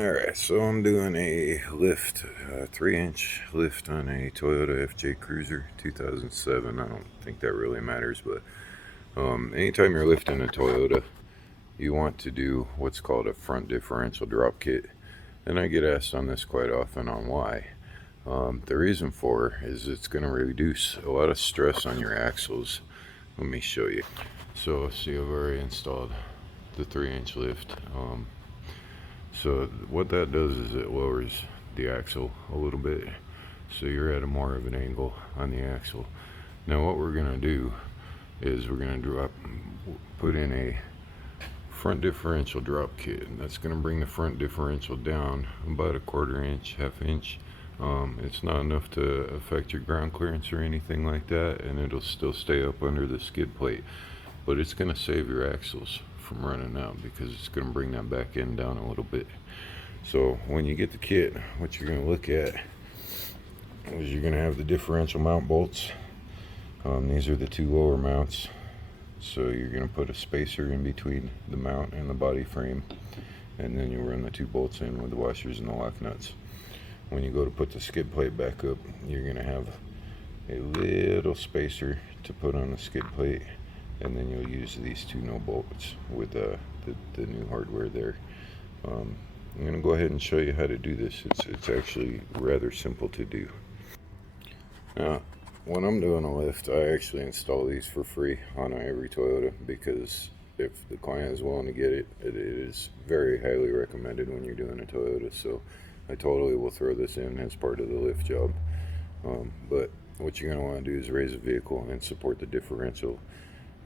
Alright, so I'm doing a lift, 3-inch lift on a Toyota FJ Cruiser 2007. I don't think that really matters, but anytime you're lifting a Toyota, you want to do what's called a front differential drop kit. And I get asked on this quite often on why. The reason for is it's going to reduce a lot of stress on your axles. Let me show you. So see, I've already installed the 3-inch lift. So what that does is it lowers the axle a little bit, so you're at a more of an angle on the axle. Now what we're going to do is we're going to put in a front differential drop kit, and that's going to bring the front differential down about a 1/4 inch, 1/2 inch. It's not enough to affect your ground clearance or anything like that, and it'll still stay up under the skid plate, but it's going to save your axles from running out because it's going to bring that back end down a little bit. So when you get the kit, what you're going to look at is you're going to have the differential mount bolts. These are the 2 lower mounts, so you're going to put a spacer in between the mount and the body frame, and then you'll run the 2 bolts in with the washers and the lock nuts. When you go to put the skid plate back up, you're going to have a little spacer to put on the skid plate, and then you'll use these 2 no bolts with the new hardware there. I'm going to go ahead and show you how to do this. It's actually rather simple to do. Now, when I'm doing a lift, I actually install these for free on every Toyota, because if the client is willing to get it, it is very highly recommended when you're doing a Toyota. So I totally will throw this in as part of the lift job. But what you're going to want to do is raise a vehicle and support the differential.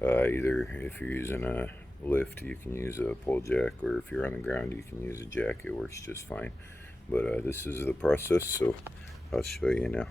Either if you're using a lift, you can use a pole jack, or if you're on the ground, you can use a jack. It works just fine. But this is the process, so I'll show you now.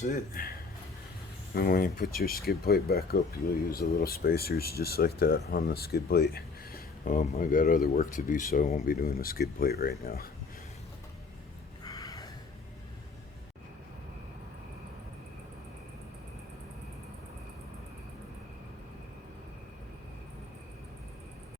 that's it. And when you put your skid plate back up, you'll use the little spacers just like that on the skid plate. I got other work to do, so I won't be doing the skid plate right now.